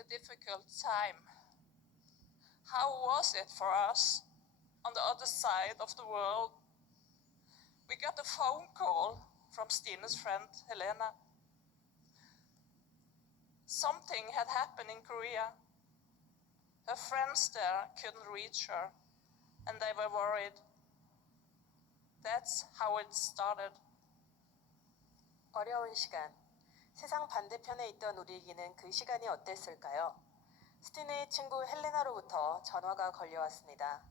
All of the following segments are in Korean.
the difficult time. How was it for us on the other side of the world? We got a phone call from Stine's friend Helena. Something had happened in Korea. Her friends there couldn't reach her, and they were worried. That's how it started. 어려운 시간. 세상 반대편에 있던 우리에게는 그 시간이 어땠을까요? 스티네의 친구 헬레나로부터 전화가 걸려왔습니다.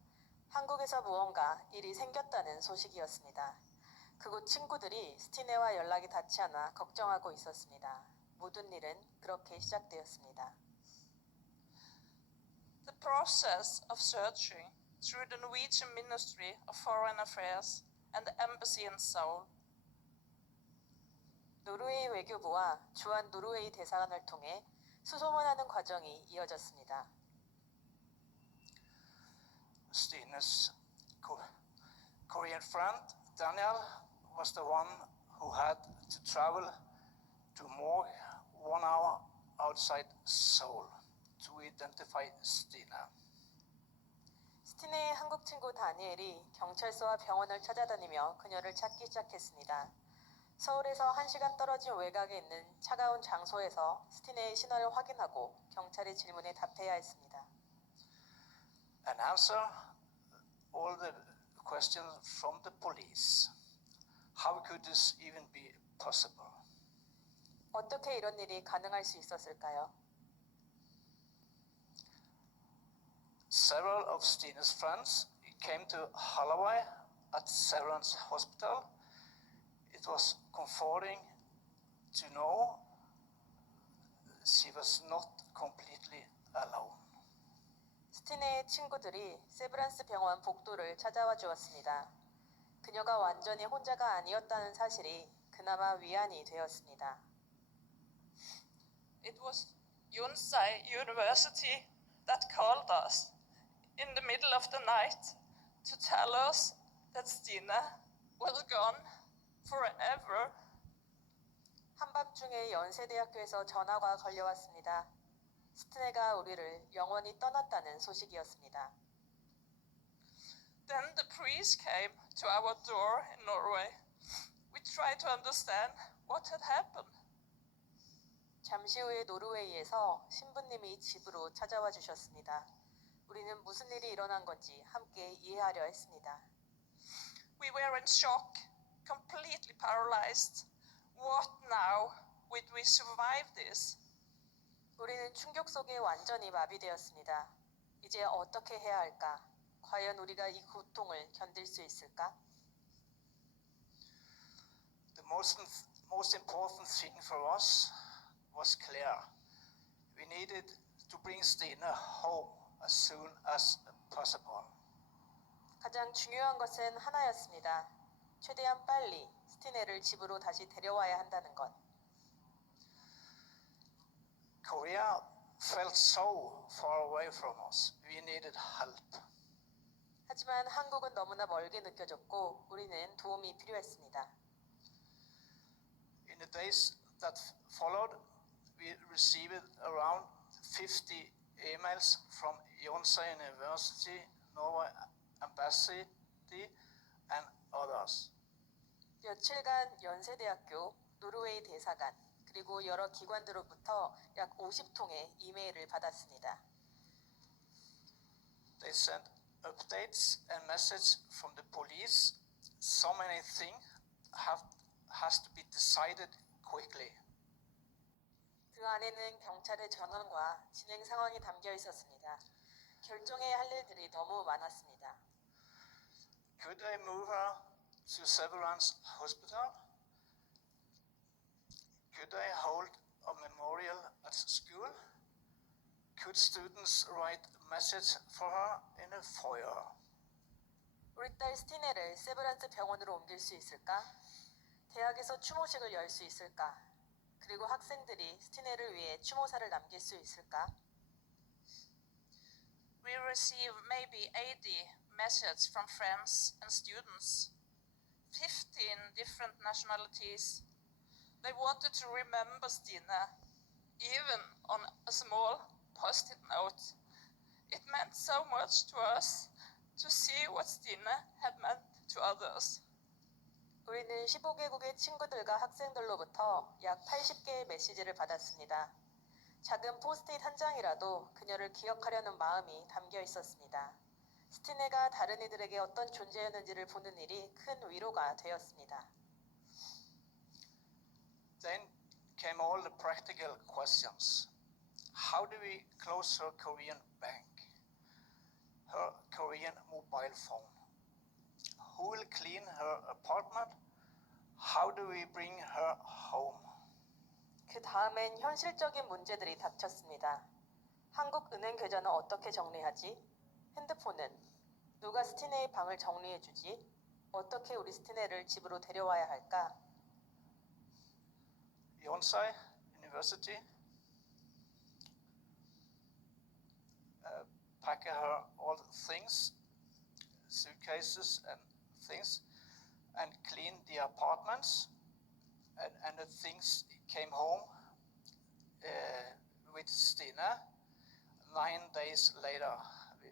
한국에서 무언가 일이 생겼다는 소식이었습니다. 그곳 친구들이 스티네와 연락이 닿지 않아 걱정하고 있었습니다. 모든 일은 그렇게 시작되었습니다. The process of searching through the Norwegian Ministry of Foreign Affairs and the embassy in Seoul. 노르웨이 외교부와 주한 노르웨이 대사관을 통해 수소문하는 과정이 이어졌습니다. Stine's Korean friend Daniel was the one who had to travel to Morg 1 hour outside Seoul to identify Stine. 스티네의 한국 친구 다니엘이 경찰서와 병원을 찾아다니며 그녀를 찾기 시작했습니다. 서울에서 1시간 떨어진 외곽에 있는 차가운 장소에서 스티네의 신원을 확인하고 경찰의 질문에 답해야 했습니다. And answer all the questions from the police. How could this even be possible? 어떻게 이런 일이 가능할 수 있었을까요? Several of Stine's friends came to Holloway at Severance Hospital. It was comforting to know she was not completely alone. 스티네의 친구들이 세브란스 병원 복도를 찾아와 주었습니다. 그녀가 완전히 혼자가 아니었다는 사실이 그나마 위안이 되었습니다. It was Yonsei University that called us in the middle of the night to tell us that Stine was gone forever. 한밤중에 연세대학교에서 전화가 걸려왔습니다. 스티네가 우리를 영원히 떠났다는 소식이었습니다. Then the priest came to our door in Norway. We tried to understand what had happened. 잠시 후에 노르웨이에서 신부님이 집으로 찾아와 주셨습니다. 우리는 무슨 일이 일어난 건지 함께 이해하려 했습니다. We were in shock, completely paralyzed. What now? Would we survive this? 우리는 충격 속에 완전히 마비되었습니다. 이제 어떻게 해야 할까? 과연 우리가 이 고통을 견딜 수 있을까? The most important thing for us was clear. We needed to bring Stine home as soon as possible. 가장 중요한 것은 하나였습니다. 최대한 빨리 스티네를 집으로 다시 데려와야 한다는 것. Korea felt so far away from us. We needed help. 하지만 한국은 너무나 멀게 느껴졌고 우리는 도움이 필요했습니다. In the days that followed, we received around 50 emails from Yonsei University, Norway Embassy, and others. 며칠간 연세대학교, 노르웨이 대사관, 그리고 여러 기관들로부터 약 50통의 이메일을 받았습니다. They sent updates and messages from the police. So many things has to be decided quickly. 그 안에는 경찰의 전원과 진행 상황이 담겨 있었습니다. 결정해야 할 일들이 너무 많았습니다. Could they move her to Severance Hospital? Could they hold a memorial at school? Could students write a message for her in a foyer? 우리 딸 스티네를 세브란스 병원으로 옮길 수 있을까? 대학에서 추모식을 열 수 있을까? 그리고 학생들이 스티네를 위해 추모사를 남길 수 있을까? We received maybe 80 messages from friends and students. 15 different nationalities. They wanted to remember Stine, even on a small post-it note. It meant so much to us to see what Stine had meant to others. 우리는 15개국의 친구들과 학생들로부터 약 80개의 메시지를 받았습니다. 작은 포스트잇 한 장이라도 그녀를 기억하려는 마음이 담겨 있었습니다. 스티네가 다른 이들에게 어떤 존재였는지를 보는 일이 큰 위로가 되었습니다. Then came all the practical questions. How do we close her Korean bank? Her Korean mobile phone? Who will clean her apartment? How do we bring her home? 그 다음엔 현실적인 문제들이 닥쳤습니다. 한국 은행 계좌는 어떻게 정리하지? 핸드폰은? 누가 스티네의 방을 정리해주지? 어떻게 우리 스티네를 집으로 데려와야 할까? Yonsei University. Pack her all the things, suitcases and things, and clean the apartments. And the things came home with Stine 9 days later. We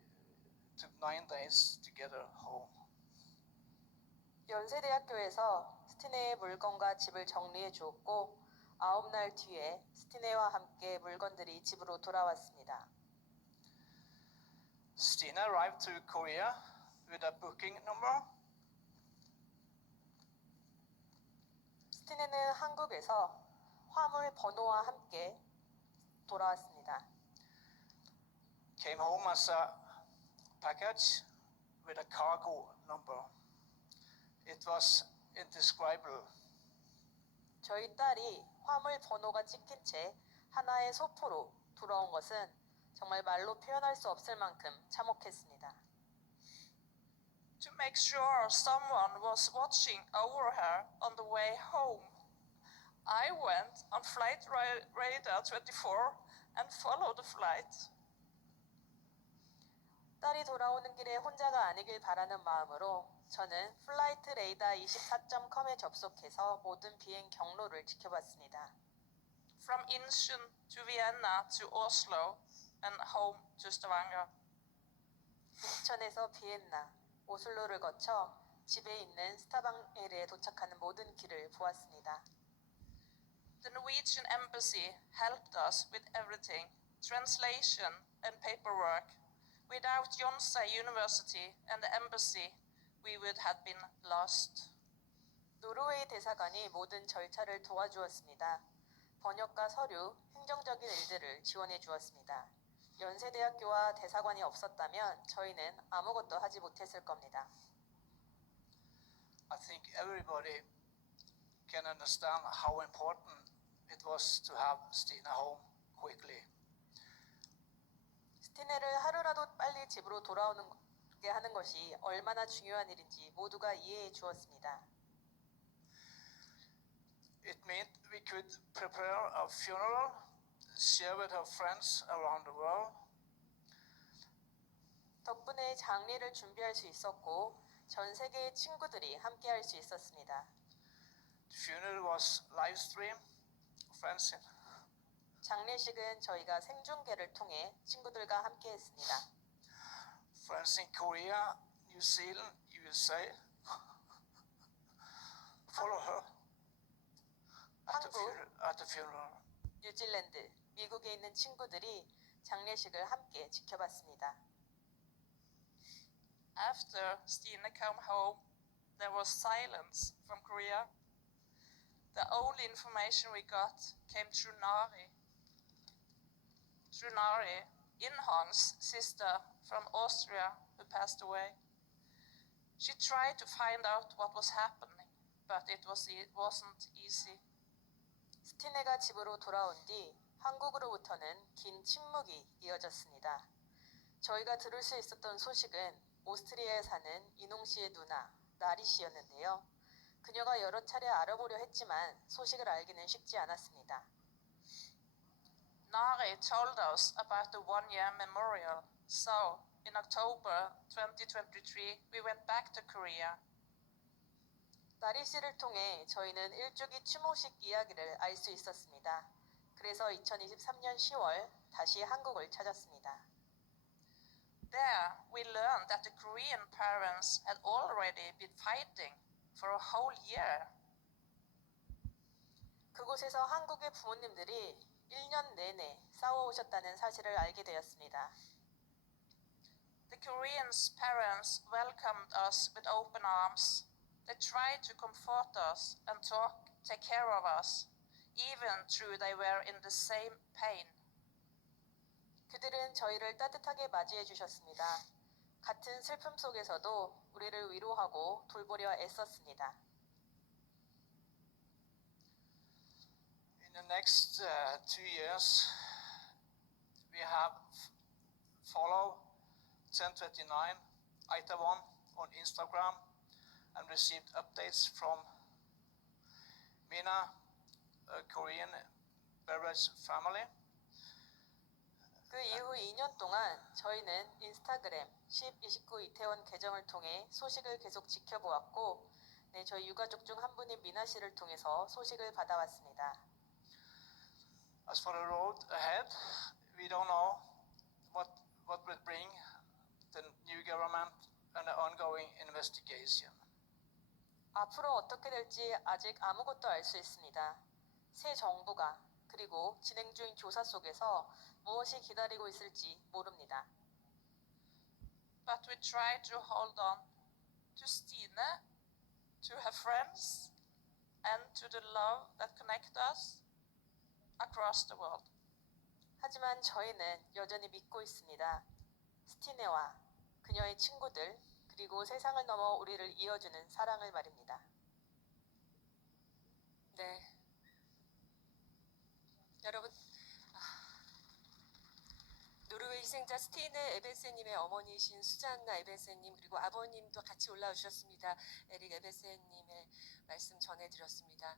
took 9 days to get her home. 연세대학교에서 스티네의 물건과 집을 정리해 주었고 9날 뒤에 스티네와 함께 물건들이 집으로 돌아왔습니다. Stine arrived to Korea with a booking number. 스티네는 한국에서 화물 번호와 함께 돌아왔습니다. Came home as a package with a cargo number. It was indescribable. 저희 딸이 화물 번호가 찍힌 채 하나의 소포로 돌아온 것은 정말 말로 표현할 수 없을 만큼 참혹했습니다. To make sure someone was watching over her on the way home, I went on Flight Radar 24 and followed the flight. 딸이 돌아오는 길에 혼자가 아니길 바라는 마음으로 저는 플라이트 레이더 24.com에 접속해서 모든 비행 경로를 지켜봤습니다. From Incheon to Vienna to Oslo and home to Stavanger. 인천에서 비엔나, 오슬로를 거쳐 집에 있는 스타방에르에 도착하는 모든 길을 보았습니다. The Norwegian embassy helped us with everything, translation and paperwork. Without Yonsei University and the embassy, we would have been lost. 노르웨이 대사관이 모든 절차를 도와주었습니다. 번역과 서류, 행정적인 일들을 지원해 주었습니다. 연세대학교와 대사관이 없었다면 저희는 아무것도 하지 못했을 겁니다. I think everybody can understand how important it was to have Stine home quickly. 스티네를 하루라도 빨리 집으로 돌아오게 하는 것이 얼마나 중요한 일인지 모두가 이해해 주었습니다. It meant we could prepare a funeral, share with her friends around the world. 덕분에 장례를 준비할 수 있었고 전 세계의 친구들이 함께할 수 있었습니다. The funeral was live stream. Friends in 장례식은 저희가 생중계를 통해 친구들과 함께했습니다. friends in Korea, New Zealand, USA. Follow her at the funeral. 뉴질랜드, 미국에 있는 친구들이 장례식을 함께 지켜봤습니다. After Stine came home, there was silence from Korea. The only information we got came through Nari. Through Nari, Inhong's sister from Austria who passed away. She tried to find out what was happening, but it wasn't easy. 스티네가 집으로 돌아온 뒤 한국으로부터는 긴 침묵이 이어졌습니다. 저희가 들을 수 있었던 소식은 오스트리아에 사는 이농 씨의 누나, 나리 씨였는데요. 그녀가 여러 차례 알아보려 했지만 소식을 알기는 쉽지 않았습니다. Nari told us about the one-year memorial, so in October 2023 we went back to Korea. 나리 씨를 통해 저희는 일주기 추모식 이야기를 알 수 있었습니다. 그래서 2023년 10월 다시 한국을 찾았습니다. There, we learned that the Korean parents had already been fighting for a whole year. 그곳에서 한국의 부모님들이 1년 내내 싸워오셨다는 사실을 알게 되었습니다. The Koreans' parents welcomed us with open arms. They tried to comfort us and take care of us, even though they were in the same pain. 그들은 저희를 따뜻하게 맞이해 주셨습니다. 같은 슬픔 속에서도 우리를 위로하고 돌보려 애썼습니다. In the next 2 years, we have followed 1029 Itaewon on Instagram and received updates from Mina, a Korean beverage family. 그 이후 2년 동안 저희는 인스타그램 1029 이태원 계정을 통해 소식을 계속 지켜보았고, 저희 유가족 중 한 분인 미나 씨를 통해서 소식을 받아왔습니다. As for the road ahead, we don't know what will bring the new government and the ongoing investigation. 앞으로 어떻게 될지 아직 아무것도 알 수 있습니다. 새 정부가 그리고 진행 중인 조사 속에서 무엇이 기다리고 있을지 모릅니다. But we try to hold on to Stine, to her friends, and to the love that connects us across the world. 하지만 저희는 여전히 믿고 있습니다. 스티네와 그녀의 친구들, 그리고 세상을 넘어 우리를 이어주는 사랑을 말입니다. 네. 여러분, 노르웨이 희생자 스티네 에베세님의 어머니이신 수잔나 에베세님, 그리고 아버님도 같이 올라오셨습니다. 에릭 에베세님의 말씀 전해드렸습니다.